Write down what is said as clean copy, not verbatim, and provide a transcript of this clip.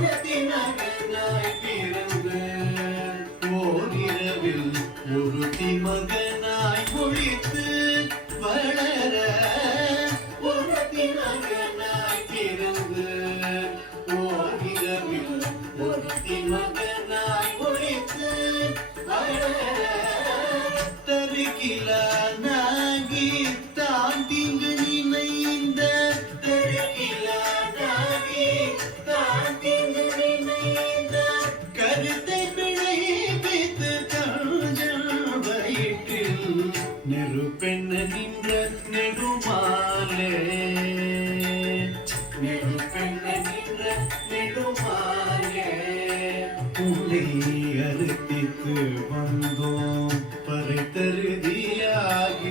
மகனாய் பிறந்து ஓரிரவில் ஒருத்தி மகனாய் ஒழித்து வளர ஒருத்தி மகனாய் பிறந்து ஓரிரவில் ஒருத்தி மகனாய் ஒழித்து வளர தருகிலானாகி தான் தீங்கு நினைந்த தருகிலானாகி தான் தீங்கு நினைந்த கருத்தை பிழைப்பித்து கஞ்சல் வயிற்றில் நெருப்பெண்ண நின்ற நெடுமாலே நெருப்பெண்ண நின்ற நெடுமாலே உன்னை அறுத்தித்து வந்தோம் பறைத்தருதியாகி